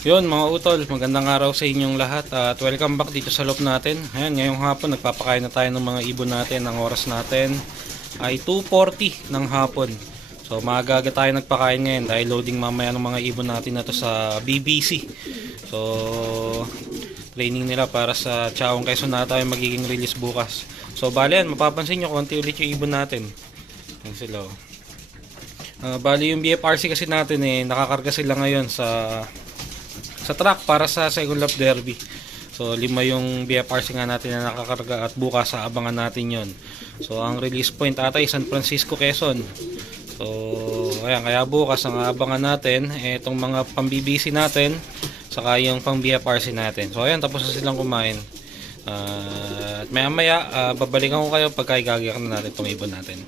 Yun mga utol, magandang araw sa inyong lahat at welcome back dito sa loop natin. Ayan, ngayong hapon nagpapakain na tayo ng mga ibon natin. Ang oras natin ay 2:40 ng hapon. So maaga tayo nagpakain ngayon dahil loading mamaya ng mga ibon natin na to sa BBC. So training nila para sa Chaong Quezon na tayo magiging release bukas. So bali yan, mapapansin nyo konti ulit yung ibon natin. Yan sila oh. Bali yung BFRC kasi natin nakakarga sila ngayon sa track para sa second lap derby. So 5 yung BFRC nga natin na nakakarga at bukas sa abangan natin yon. So ang release point atay San Francisco, Quezon. So ayan, kaya bukas ang abangan natin itong mga pang BBC natin saka yung pang BFRC natin. So ayan, tapos na silang kumain. At maya maya babalikan ko kayo pagka igagayak na natin itong ibon natin.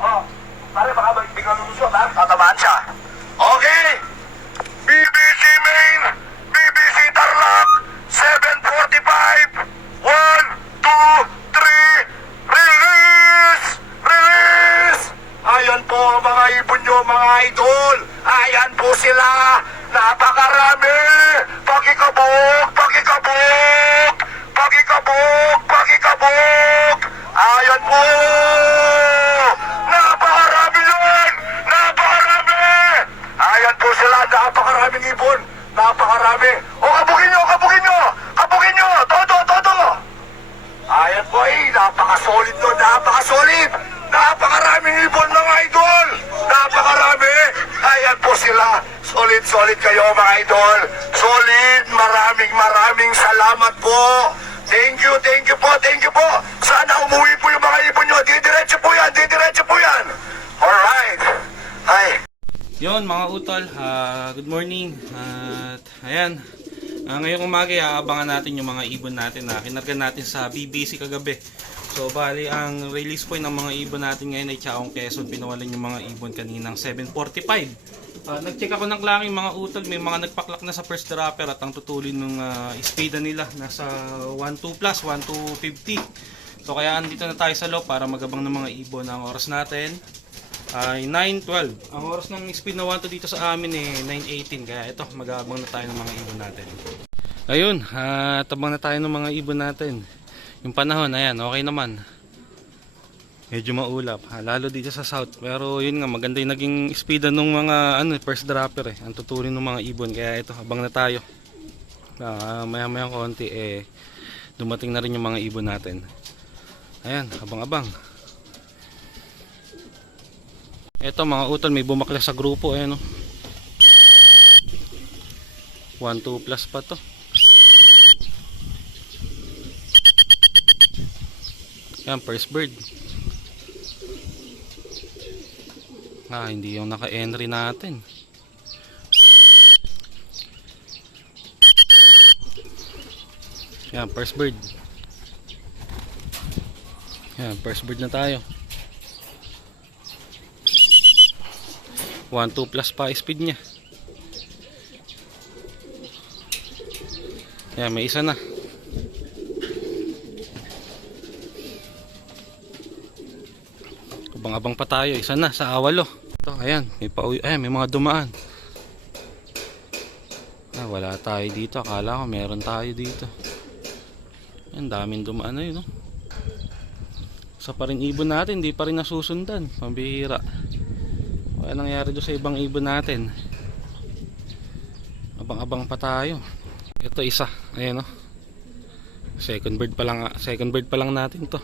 Oh, pare baka biglang lulusot ha, tatamaan siya. Okay, BBC Main, BBC Tarlac, 7:45, 1, 2, 3, release! Release! Ayan po ang mga ibon nyo mga idol. Ayan po sila, napakarami. Pakikabog, pakikabog, pakikabog, pakikabog. Ayan po. Napakarami yun! Napakarami! Ayan po sila, napakaraming ibon. Napakarami. O kabugin nyo, kabugin nyo! Kabugin nyo! Todo, todo! Ayan po napakasolid nun, napakasolid! Napakaraming ibon mga idol! Napakarami! Ayan po sila. Solid, solid kayo mga idol. Solid, maraming salamat po. Thank you po, thank you po. Sana umuwi po yung mga ibon nyo. Didiretso po yan, didiretso po yan. Alright. Ay. Yon mga utol, good morning. At ayan, ngayong umaga aabangan natin yung mga ibon natin na kinarga natin sa BBC kagabi. So bali ang release point ng mga ibon natin ngayon ay Chaong Quezon. Pinawalan yung mga ibon kaninang 7:45. Nag-check ako ng langing mga utol, may mga nagpaklak na sa first dropper at ang tutulin ng speeda nila nasa 1.2 plus, 1.250. So kaya andito na tayo sa loob para magabang ng mga ibon. Ang oras natin ay 9:12. Ang oras ng speed na 1 dito sa amin 9:18. Kaya ito, magabang na tayo ng mga ibon natin. Ayun, tabang na tayo ng mga ibon natin. Yung panahon, ayan, okay naman. Medyo maulap, lalo dito sa south. Pero yun nga, maganda yung naging speeda ng mga first dropper ang tuturin ng mga ibon. Kaya ito, abang na tayo. Maya-maya konti dumating na rin yung mga ibon natin. Ayan, abang-abang. Ito mga utol, may bumakla sa grupo. Ayan, 1-2 plus pa to. Ayan, first bird. Hindi yung naka-entry natin. Ayan, first bird. Ayan, first bird na tayo. 1-2 plus pa speed nya. Ayan, may isa na. Abang-abang pa tayo, isa na sa awalo. Ito, ayan, may mga dumaan. Wala tayo dito, akala ko meron tayo dito. Ayan, daming dumaan na yun, no? Sa pa rin ibon natin, di pa rin nasusundan. Pambihira. Wala nangyari doon sa ibang ibon natin. Abang-abang pa tayo. Ito isa, ayan, no? Second bird pa lang natin to.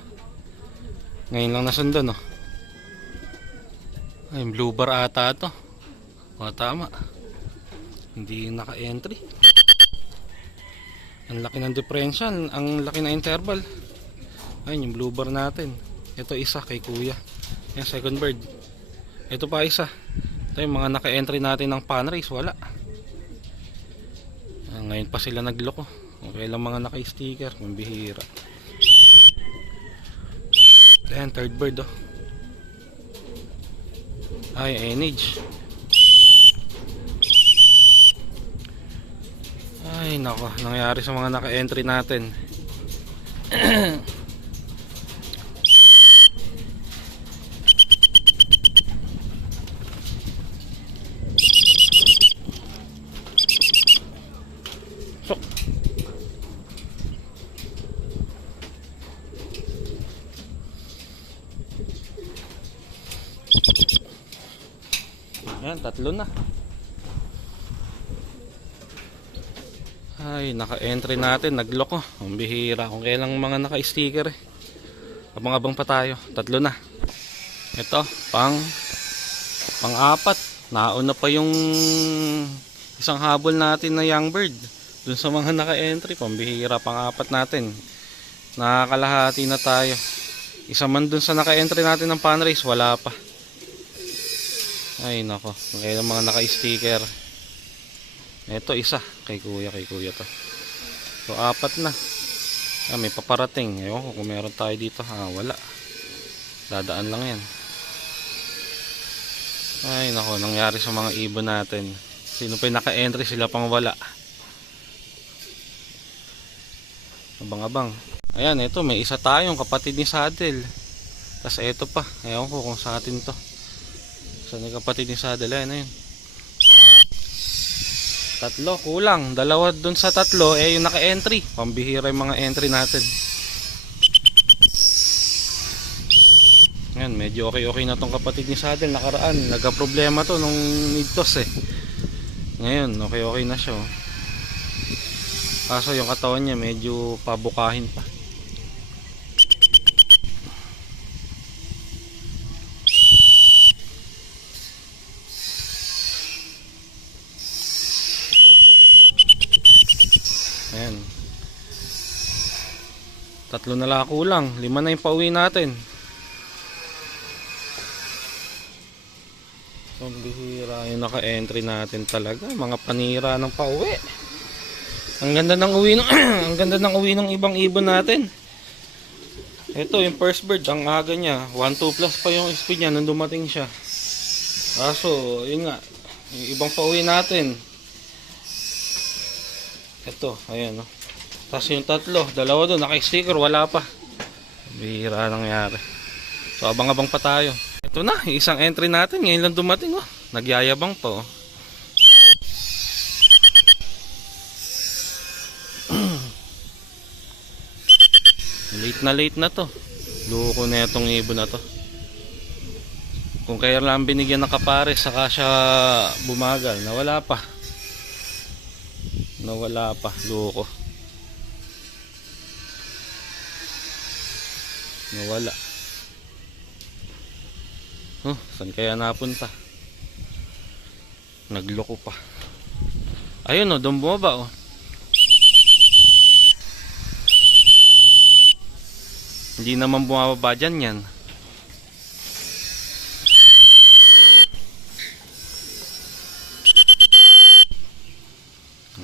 Ngayon lang nasundan, no? Ay, blue bar ata to. Tama. Hindi naka-entry. Ang laki ng differential, ang laki ng interval. Ayun, yung blue bar natin. Ito isa kay kuya. Yan, second bird. Ito pa isa. Ito yung mga naka-entry natin ng pan race, wala. Ngayon pa sila nagloko. Okay lang mga naka-sticker, mambihira. Ayan, third bird Ay, NH. Ay, nako, nangyari sa mga naka-entry natin. Ayan, 3 na. Ay, naka-entry natin. Nagloko. Ang bihira. Kung kailang mga naka-sticker eh. Abang-abang pa tayo. 3 na. Ito, pang-apat. Nauna pa yung isang habol natin na young bird. Dun sa mga naka-entry. Pambihira, pang-apat natin. Nakakalahati na tayo. Isa man dun sa naka-entry natin ng fundraise, wala pa. Ay nako, kailang mga naka-sticker. Ito isa, kay kuya to. So 4 na. May paparating. Ewan ko kung meron tayo dito. Wala. Dadaan lang yan. Ay nako, nangyari sa mga ibon natin. Sino pa yung naka-entry, sila pang wala. Abang-abang. Ayan, ito may isa tayong kapatid ni Saddle. Tapos ito pa, ewan ko kung sa atin to. Saan yung kapatid ni Saddle? Ayan, ayun. 3, kulang. 2 dun sa 3, yung naka-entry. Pambihira yung mga entry natin. Ayan, medyo okay na tong kapatid ni Saddle. Nakaraan, nagka-problema to nung nidtos eh. Ngayon, okay na siya. Kaso yung katawan niya medyo pabukahin pa. Ayan. 3 na lang kulang. 5 na yung pauwi natin. So, bihira yung naka-entry natin talaga. Mga panira ng pauwi. Ang ganda ng uwi ng ang ganda ng uwi ng ibang ibon natin. Ito yung first bird, ang aga niya. 1-2 plus pa yung speed niya nung dumating siya. Kaso, yun nga. Yung ibang pauwi natin. Ito, ayan oh. Tapos yung 3, 2 doon, naka-sticker, wala pa. Bihira nangyari. So abang-abang pa tayo. Ito na, yung isang entry natin, ngayon lang dumating oh. Nagyayabang pa oh. Late na to. Loko na itong ibon na to. Kung kaya lang binigyan ng kapares, saka siya bumagal. Nawala pa. Loko. Nawala. Saan kaya napunta? Nagloko pa. Ayun oh, doon bumaba oh. Hindi naman bumababa dyan yan.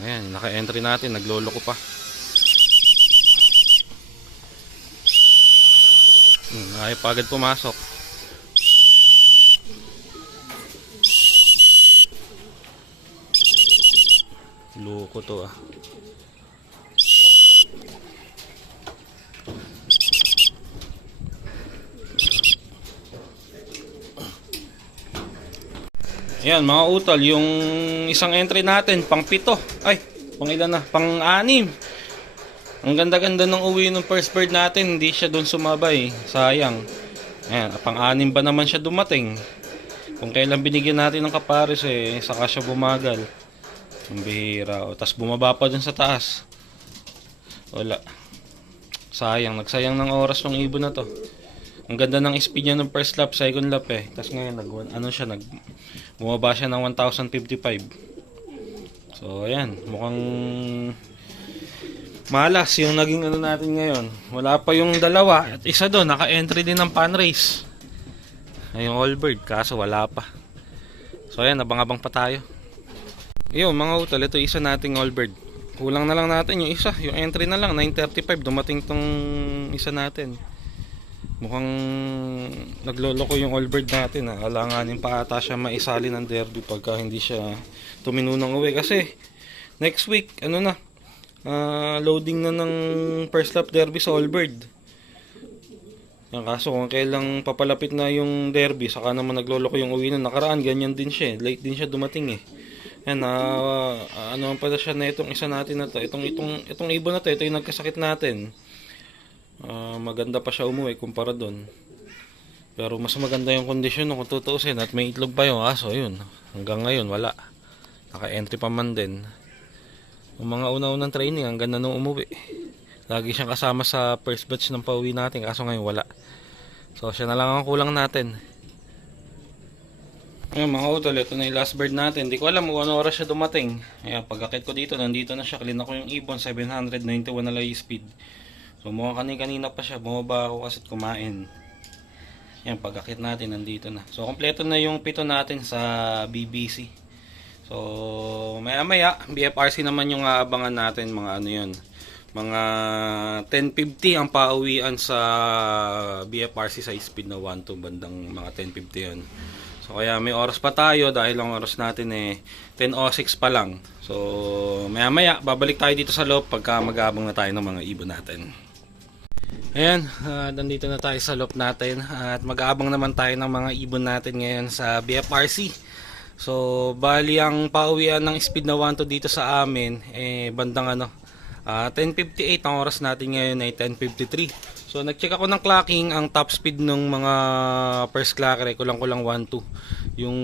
Ayan, naka-entry natin, nagloloko pa. Ay, pagad pumasok. Loko to ah. Ayan mga utol, yung isang entry natin pang 7. Ay, pang ilan na? Pang 6. Ang ganda-ganda ng uwi ng first bird natin, hindi siya doon sumabay. Sayang. Ayan, pang 6 ba naman siya dumating? Kung kailan binigyan natin ng kapares eh, saka siya bumagal. Ang bihira. Tapos bumaba pa dun sa taas. Wala. Sayang, nagsayang ng oras ng ibon na to. Ang ganda ng speed niya ng first lap, second lap eh. Tapos ngayon bumaba siya ng 1,055. So ayan, mukhang malas yung naging natin ngayon. Wala pa yung 2 at isa doon naka-entry din ng fundraise. Ay yung Allbird, kaso wala pa. So ayan, abang-abang pa tayo. Yung mga utol, ito isa nating Allbird. Kulang na lang natin yung isa, yung entry na lang 935, dumating tong isa natin. Mukhang nagloloko yung Allbird natin ha. Alanganin pa ata siya maisali ng derby pagka hindi siya tuminunang uwi. Kasi next week loading na ng first lap derby sa Allbird. Yung kaso kung kailang papalapit na yung derby, saka naman nagloloko yung uwi na nakaraan, ganyan din siya. Late din siya dumating eh. Yan ano pala siya na itong isa natin na to. Itong ibon na to, ito yung nagkasakit natin. Maganda pa siya umuwi kumpara doon. Pero mas maganda yung kondisyon nung kung tutuusin at may itlog pa yung aso. Yun, hanggang ngayon wala. Naka-entry pa man din. Yung mga una-unang training hanggang na nung umuwi. Lagi siyang kasama sa first batch ng pauwi natin kaso ngayon wala. So siya na lang ang kulang natin. Ayun mga utol, ito na yung last bird natin. Hindi ko alam kung ano oras siya dumating. Ayan, pag-akit ko dito, nandito na siya. Klina ko yung ibon, 791 na live speed. So mukhang kanina pa siya. Bumaba ako kasi kumain. Yan, pag-akit natin, nandito na. So kompleto na yung pito natin sa BBC. So maya maya, BFRC naman yung aabangan natin. Mga ano yun, mga 10:50 ang pauwian sa BFRC sa speed na 1-2 bandang mga 10:50 yun. So kaya may oras pa tayo dahil ang oras natin 10:06 pa lang. So maya maya babalik tayo dito sa loob pagka mag-aabang na tayo ng mga ibon natin. Ayan, nandito na tayo sa loob natin at mag-aabang naman tayo ng mga ibon natin ngayon sa BFRC. So bali ang pauwian ng speed na 1-2 dito sa amin bandang 10:58 ang oras natin ngayon ay 10:53. So nag-check ako ng clocking, ang top speed ng mga first clocker ay kulang-kulang 1-2. Yung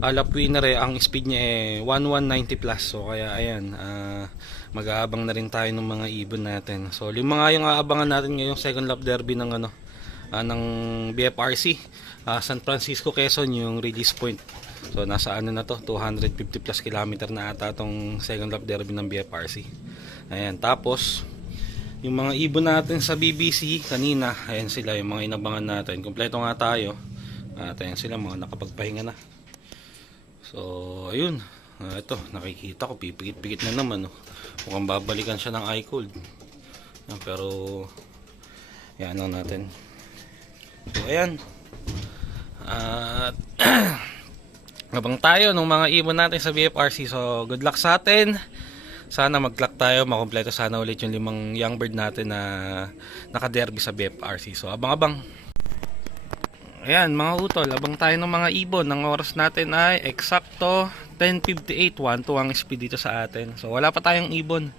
lap winner ang speed niya 1190 plus. So kaya ayan, mag-aabang na rin tayo ng mga ibon natin. So lima nga yung aabangan natin ngayong second lap derby ng ng BFRC. San Francisco, Quezon yung release point. So nasa na to, 250 plus kilometer na ata tong second lap derby ng BFRC. Ayan, tapos yung mga ibon natin sa BBC kanina, ayan sila yung mga inabangan natin. Kompleto nga tayo. At ayan sila, mga nakapagpahinga na. So ayun, ito nakikita ko pipikit-pikit na naman. Mukhang babalikan siya ng iCold. Pero yan lang natin. So ayan. At habang tayo ng mga ibon natin sa BFRC. So good luck sa atin. Sana mag-clock tayo, makompleto sana ulit yung 5 young bird natin na naka-derby sa BFRC. So abang-abang. Ayan mga utol, abang tayo ng mga ibon. Ang oras natin ay eksakto 10:58, 1-2 ang speed dito sa atin. So wala pa tayong ibon.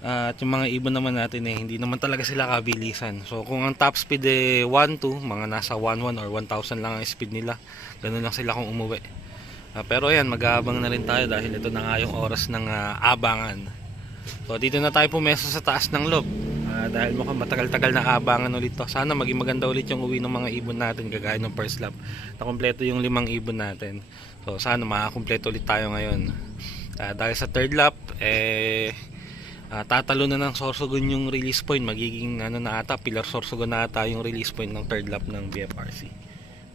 At yung mga ibon naman natin hindi naman talaga sila kabilisan. So kung ang top speed 1-2, mga nasa 1-1 or 1,000 lang ang speed nila. Ganun lang sila kung umuwi. Pero ayan, mag-aabang na rin tayo dahil ito na nga yung oras ng abangan. So dito na tayo pumeso sa taas ng lob. Dahil mukhang matagal-tagal na abangan ulit to. Sana maging maganda ulit yung uwi ng mga ibon natin kagaya ng first lap. Na kompleto yung 5 ibon natin. So sana makakompleto ulit tayo ngayon. Dahil sa third lap, tatalo na ng Sorsogon yung release point. Magiging na ata, Pilar Sorsogon na ata yung release point ng third lap ng BFRC.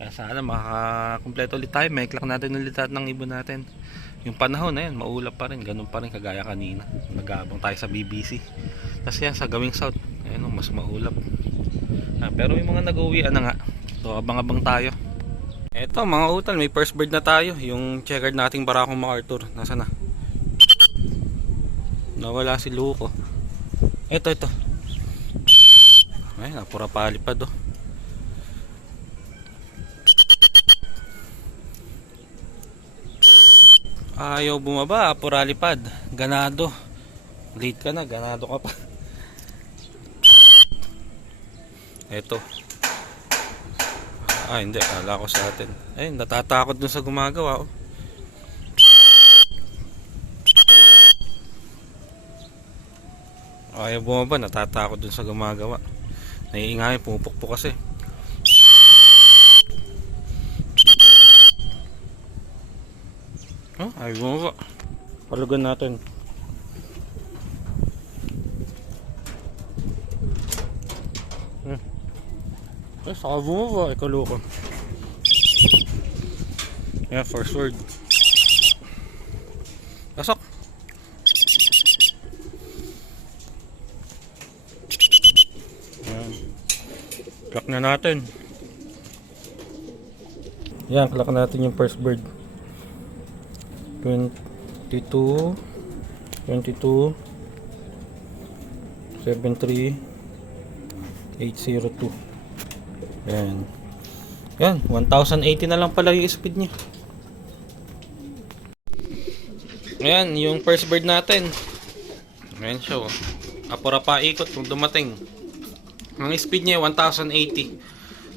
Sana makakompleto ulit tayo. May clock natin ulit lahat ng ibon natin. Yung panahon na yan, maulap pa rin. Ganun pa rin kagaya kanina. Nag-aabang tayo sa BBC. Tapos yan, sa gawing south, ayan, mas maulap. Pero yung mga nag-uwian na nga. So abang-abang tayo. Eto mga utol, may first bird na tayo. Yung checkered nating Barakong MacArthur. Nasaan na? Nawala si Luko. Ito. Ay, napura palipad Ayaw bumaba, puralipad. Ganado. Late ka na, ganado ka pa. Eto. Hindi, kala ko sa atin. Ay, natatakot dun sa gumagawa. Ayaw bumaba, natatakot dun sa gumagawa. Naiingay, pumupukpok kasi. Ayaw bumaba. Palugan natin. Saka bumaba, ikaloko. Yeah, first word. Pasok. Clock na natin. Yan, clock natin yung first bird. 22 73 802. Yan, 1080 na lang pala yung speed niya. Ayan, yung first bird natin. Ayan siya, Apura pa ikot kung dumating. Ang speed niya 1080.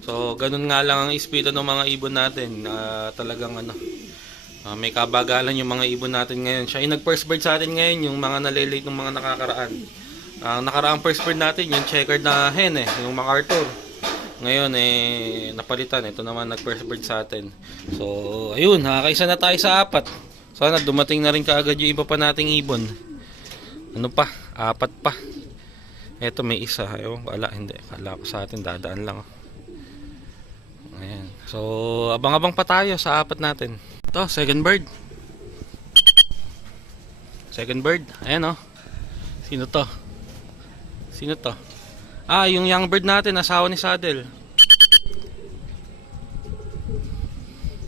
So, ganun nga lang ang ispita ng mga ibon natin. Talagang may kabagalan yung mga ibon natin ngayon. Siya yung nag-first bird sa atin ngayon, yung mga nalilate ng mga nakakaraan. Nakaraang first bird natin, yung checkered na hen yung MacArthur. Ngayon napalitan. Ito naman nag-first bird sa atin. So, ayun, nakakaisa na tayo sa 4. Sana dumating na rin kaagad yung iba pa nating ibon. Ano pa? 4 pa. Ito may isa. Ayun, wala, hindi. Kala ko sa atin, dadaan lang. Ayan. So, abang-abang pa tayo sa 4 natin. Ito, second bird. Second bird. Ayan Sino to? Sino to? Yung young bird natin, asawa ni Saddle.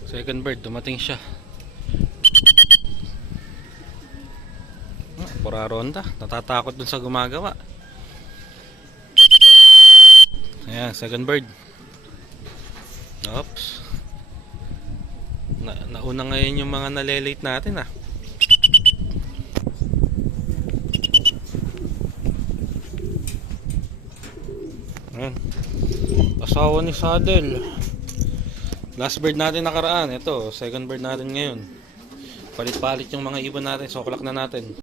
Second bird, dumating siya. Pura ronda. Natatakot dun sa gumagawa. Ayan, second bird. Oops. Nauna ngayon yung mga nalelate natin Ayan. Asawa ni Saddle. Last bird natin nakaraan. Ito, second bird natin ngayon. Palit-palit yung mga ibon natin. Soklak na natin.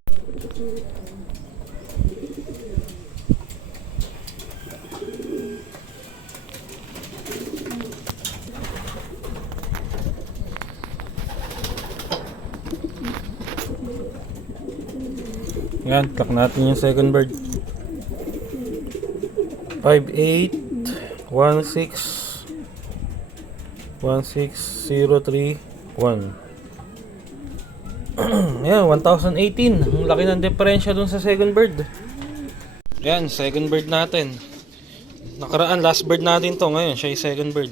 Yan, clock natin yung second bird. 58 16 16031. Ayan, 1018. Ang laki ng diferensya dun sa second bird. Ayan, second bird natin. Nakaraan, last bird natin to. Ngayon, siya yung second bird.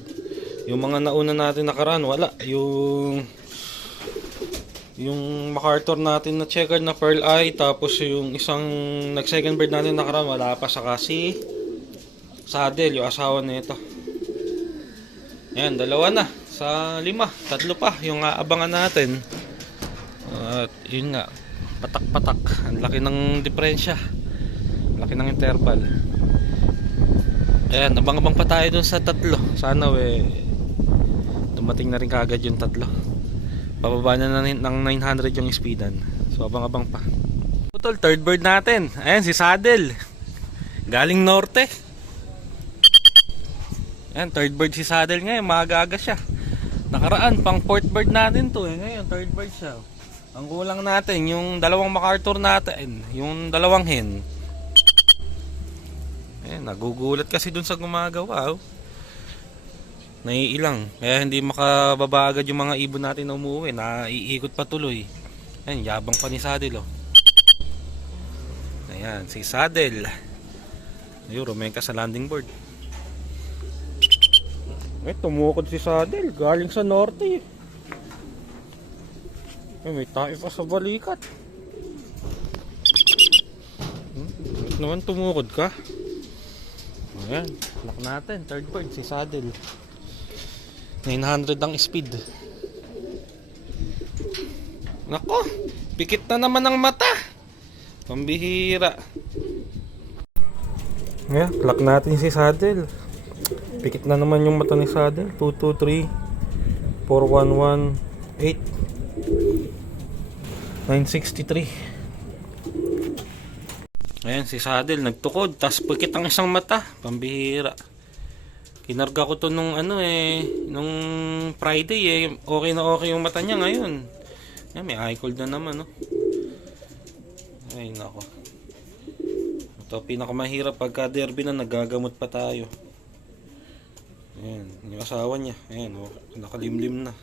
Yung mga nauna natin nakaraan, wala. Yung MacArthur natin na checkered na pearl eye, tapos yung isang nag second bird natin nakaraan, wala pa, saka si Saddle, yung asawa nito. Ayan, 2 na sa 5, 3 pa yung aabangan natin. At yun nga, patak-patak, ang laki ng diferensya, laki ng interval. Ayan, abang-abang pa tayo dun sa 3. Sana dumating na rin kaagad yung 3. Bababa na ng 900 yung speedan. So abang-abang pa. Putol, third bird natin. Ayan, si Saddle. Galing norte. Ayan, third bird si Saddle ngayon. Maaga-aga siya. Nakaraan, pang fourth bird natin to. Ngayon, third bird siya. Ang kulang natin, yung 2 MacArthur natin. Yung 2 hen. Ayan, nagugulat kasi dun sa gumagawa. Naiilang, kaya hindi makababa agad yung mga ibon natin na umuwi, naiikot pa tuloy. Ayan, yabang pa ni Saddle Ayan, si Saddle. Ayun, rumengka sa landing board. Tumukod si Saddle, galing sa norte. May tayo pa sa balikat. Bakit naman tumukod ka? Ayan, lock natin, third bird, si Saddle. 900 ang speed. Nako, pikit na naman ang mata. Pambihira. Yeah, clock natin si Saddle. Pikit na naman yung mata ni Saddle. 223 411 8 963. Ayan si Saddle nagtukod, tas pikit ang isang mata. Pambihira. Kinarga ko to nung nung Friday okay na okay yung mata niya ngayon. May eye cold na naman Ay nako. Ito pinakamahirap pagka derby na nagagamot pa tayo. Ayan, yung asawa niya. Ayan, nakalimlim na.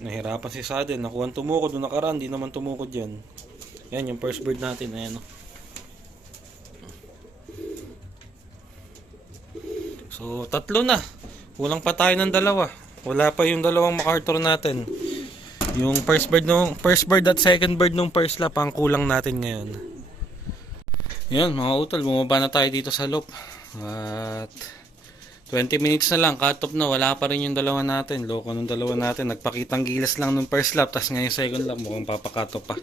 Nahirapan si Saddle, nakuha tumukod doon nakaraan, di naman tumukod yan. Ayan yung first bird natin, ayan So, 3 na. Kulang pa tayo ng 2. Wala pa yung 2 MacArthur natin. Yung first bird at second bird nung first lap ang kulang natin ngayon. Yan mga utol, bumaba na tayo dito sa loop. At 20 minutes na lang, cut off na, wala pa rin yung 2 natin. Loko nung 2 natin, nagpakitang gilas lang nung first lap, tas ngayon second lap, mukhang papakato pa.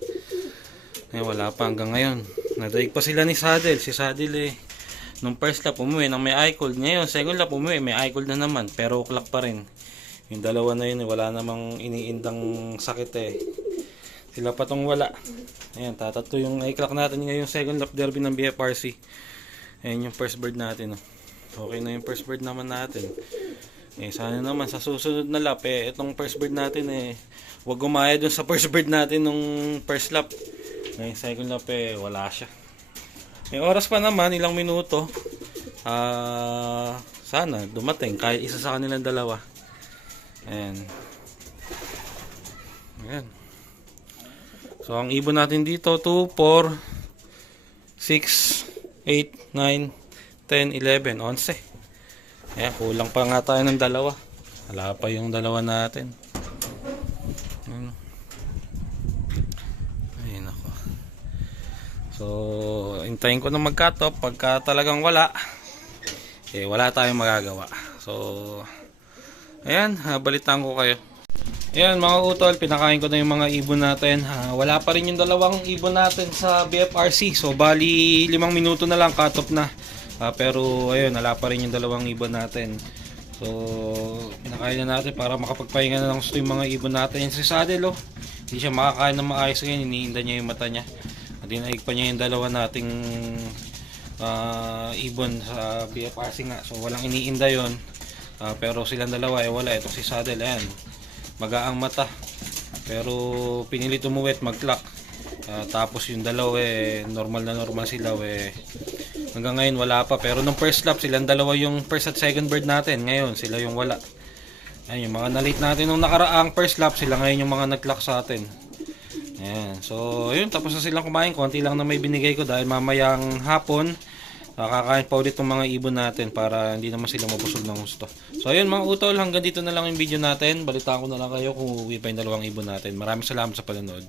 Wala pa hanggang ngayon. Nadaig pa sila ni Saddle. Si Saddle Nung first lap umuwi nang may eye-cold. Ngayon, second lap umuwi, may eye-cold na naman. Pero clock pa rin. Yung dalawa na yun, wala namang iniindang sakit eh. Sila pa tong wala. Ayan, tatato yung i-clock natin ngayong second lap derby ng BFRC. Ayan yung first bird natin. Oh. Okay na yung first bird naman natin. Eh, sana naman sa susunod na lap, itong first bird natin wag gumaya dun sa first bird natin nung first lap. Ngayon second lap wala siya. May oras pa naman, ilang minuto. Sana dumating kahit isa sa kanilang dalawa. Ayan. Ayan. So ang ibon natin dito 2, 4, 6, 8, 9, 10, 11, 11. Ayan, kulang pa nga tayo ng dalawa. Wala pa yung dalawa natin. Ayan. Ayun ako. So, hintayin ko na mag-cut off. Pagka talagang wala, wala tayong magagawa. So, ayan, balitaan ko kayo. Ayan mga utol, pinakain ko na yung mga ibon natin. Wala pa rin yung dalawang ibon natin sa BFRC. So, bali 5 minuto na lang, cut off na. Pero ayun, wala pa rin yung dalawang ibon natin. So, pinakain na natin para makapagpahinga na lang gusto yung mga ibon natin. Yung si Saddle, hindi siya makakain na maayos ngayon. Iniinda niya yung mata niya. Dinaig pa niya yung dalawa nating ibon sa BFRC nga. So, walang iniinda yon. Pero silang dalawa wala. Ito si Saddle, ayan, magaang mata. Pero pinilit umuwi at mag-clock. Tapos yung dalawa normal na normal sila hanggang ngayon wala pa. Pero nung first lap silang dalawa yung first at second bird natin. Ngayon sila yung wala. Ayan, yung mga na-late natin nung nakaraang first lap, sila ngayon yung mga nag-clock sa atin. Ayan. So yun, tapos na silang kumain. Konti lang na may binigay ko dahil mamayang hapon kakain pa ulit ng mga ibon natin para hindi naman sila mabusog ng gusto. So ayun mga utol, hanggang dito na lang yung video natin. Balitaan ko na lang kayo kung uuwi pa yung dalawang ibon natin. Maraming salamat sa panonood.